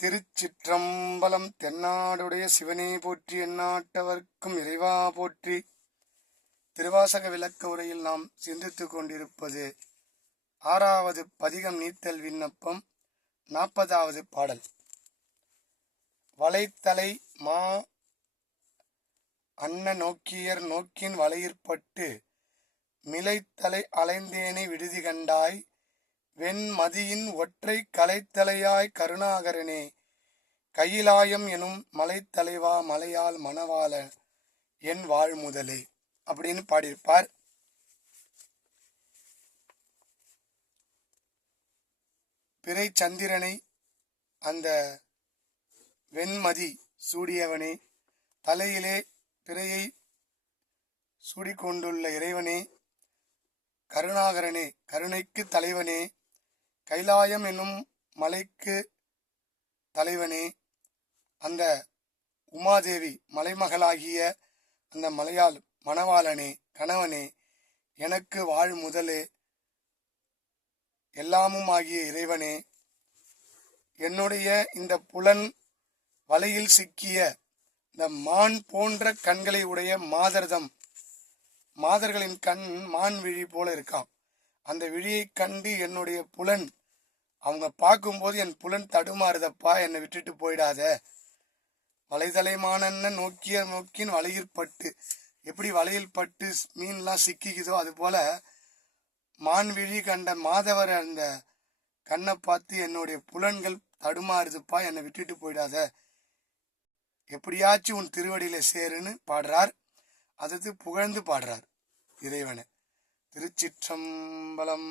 திருச்சிற்றம்பலம். தென்னாடுடைய சிவனே போற்றி, எந்நாட்டவர்க்கும் இறைவா போற்றி. திருவாசக விளக்க உரையில் நாம் சிந்தித்துக் கொண்டிருப்பது 6வது பதிகம் நீத்தல் விண்ணப்பம், 40வது பாடல். வளைத்தலை மா அன்ன நோக்கியர் நோக்கின் வலையிற்பட்டு மிளைத்தலை அலைந்தேனை விடுதி கண்டாய் வெண்மதியின் ஒற்றை கலைத்தலையாய் கருணாகரனே கையிலாயம் எனும் மலைத்தலைவா மலையால் மணவாள என் வாழ்முதலே அப்படின்னு பாடியிருப்பார். பிறை சந்திரனை அந்த வெண்மதி சூடியவனே, தலையிலே பிறையை சூடிக்கொண்டுள்ள இறைவனே, கருணாகரனே கருணைக்கு தலைவனே, கைலாயம் என்னும் மலைக்கு தலைவனே, அந்த உமாதேவி மலைமகளாகிய அந்த மலையால் மணவாளனே கணவனே, எனக்கு வாழ் முதலே எல்லாமும் ஆகிய இறைவனே, என்னுடைய இந்த புலன் வலையில் சிக்கிய இந்த மான் போன்ற கண்களை உடைய மாதர்களின் கண் மான் விழி போல இருக்கான். அந்த விழியை கண்டு என்னுடைய புலன் அவங்க பார்க்கும்போது என் புலன் தடுமாறுதப்பா, என்னை விட்டுட்டு போயிடாத. வலைதலைமானன்ன நோக்கின் வலையில் பட்டு, எப்படி வலையில் பட்டு மீன்லாம் சிக்கிக்குதோ அது போல மான் விழி கண்ட மாதவர் அந்த கண்ணை பார்த்து என்னுடைய புலன்கள் தடுமாறுதுப்பா, என்னை விட்டுட்டு போயிடாத, எப்படியாச்சும் உன் திருவடியில சேருன்னு பாடுறார். அது புகழ்ந்து பாடுறார் இறைவனை. திருச்சிற்றம்பலம்.